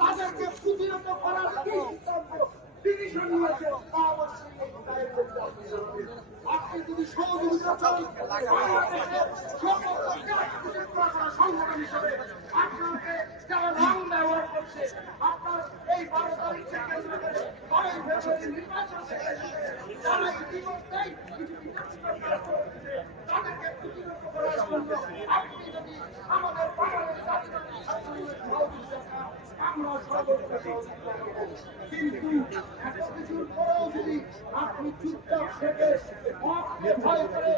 তাদেরকে প্রতিরোধ করার কি ডিসিশন নিয়েছে তা অবশ্যই আপনি যদি সহযোগিতা চান বাংলাদেশের সংগঠন হিসেবে আপনাকে যারা নাম ব্যবহার করছে আপনার এই 12 তারিখকে কেন্দ্র করে 12 ফেব্রুয়ারি নির্বাচন যারা ইতিমধ্যেই কিছু তাদেরকে প্রতিরোধ করার জন্য আপনি যদি আমাদের বাংলাদেশ আমরা সর্বোচ্চ কিন্তু এত কিছুর পরেও যদি আপনি চুপচাপ থেকে ভয় করে